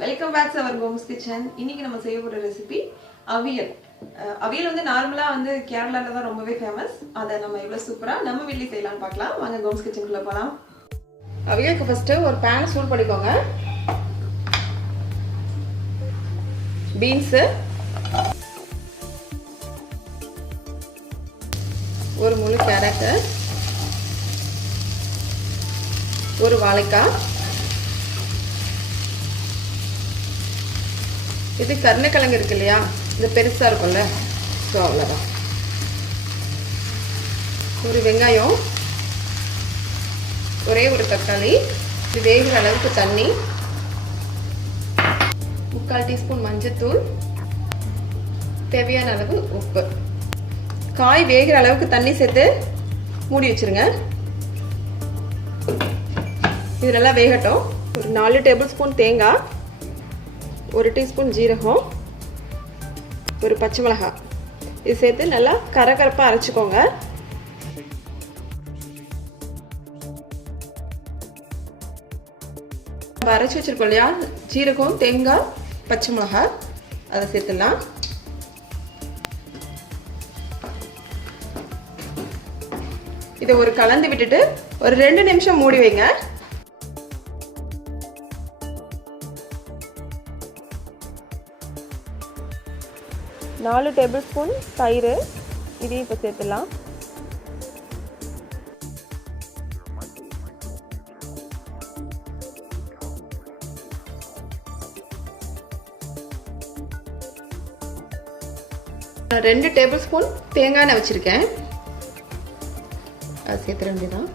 Welcome back to our Gomz Kitchen. இன்னைக்கு நம்ம செய்ய போற ரெசிபி அவியல். அவியல் வந்து நார்மலா வந்து கேரளால தான் ரொம்பவே ஃபேமஸ். அத நம்ம எவ்வளவு சூப்பரா நம்ம வீட்லயே செய்யலாம்னு பார்க்கலாம். வாங்க Gomz Kitchen குள்ள போலாம். அவியலுக்கு ஃபர்ஸ்ட் ஒரு pan சூடு பண்ணிக்கோங்க. பீன்ஸ் ஒரு முழு கேரட் ஒரு வாழைக்காய் இது கருணக்கிழங்கு இருக்கு இல்லையா இந்த பெருசா இருக்கும்ல சோ அவ்வளவுதான் ஒரு வெங்காயம் ஒரே ஒரு தக்காளி இது வேகுற அளவுக்கு தண்ணி 1/4 டீஸ்பூன் மஞ்சள்தூள் தேவையான அளவு உப்பு காய் வேகுற அளவுக்கு தண்ணி சேர்த்து மூடி வச்சிருங்க இது நல்லா வேகட்டும் ஒரு 4 டேபிள்ஸ்பூன் தேங்காய் 1 டீஸ்பூன் ஜீரகம் ஒரு பச்சை மிளகாய் இது சேர்த்து நல்லா கரகரப்பா அரைச்சுக்கோங்க அரைச்சு வச்சிருக்கோம் இல்லையா ஜீரகம் தேங்காய் பச்சை மிளகாய் அதை சேர்த்துடலாம் இதை ஒரு கலந்து விட்டுட்டு ஒரு 2 நிமிஷம் மூடி வைங்க நாலு டேபிள்ஸ்பூன் தயிர் இதையும் இப்போ சேர்த்துடலாம் நான் 2 டேபிள்ஸ்பூன் தேங்காய் எண்ணெய் வச்சிருக்கேன் அது சேர்த்துற வேண்டியதான்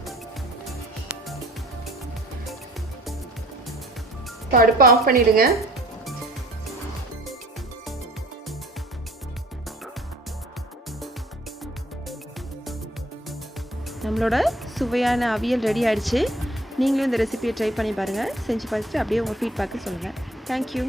அடுப்பை ஆஃப் பண்ணிடுங்க நம்மளோட சுவையான அவியல் ரெடி ஆயிடுச்சு நீங்களும் இந்த ரெசிபியை ட்ரை பண்ணி பாருங்கள் செஞ்சு பார்த்துட்டு அப்படியே உங்கள் ஃபீட்பேக்கை சொல்லுங்கள் தேங்க்யூ